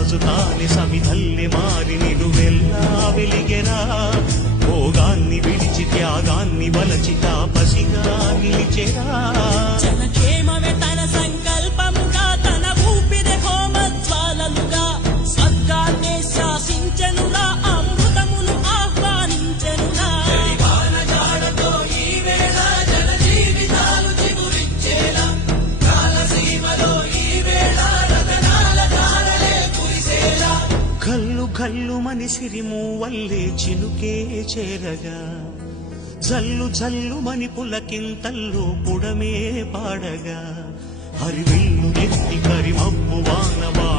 రాజు తాని సమిధల్లె మారి నిలువెల్లా వెలిగెరా. భోగాన్ని విడిచి త్యాగాన్ని వలచి తాపసిగా నిలిచెరా. జనక్షేమమే తన సంకల్పముగా, తన ఊపిరి హోమజ్వాలలుగా, స్వర్గాన్నే శాసించెనురా, అమృతమును ఆహ్వానించెనురా. కల్లు కల్లు మని సిరిమూవల్లే చినుకే చేరగా, జల్లు జల్లు మని పులకింతల్లో పుడమే పాడగా, హరివిల్లు ఎత్తి కరిమబ్బు వానవా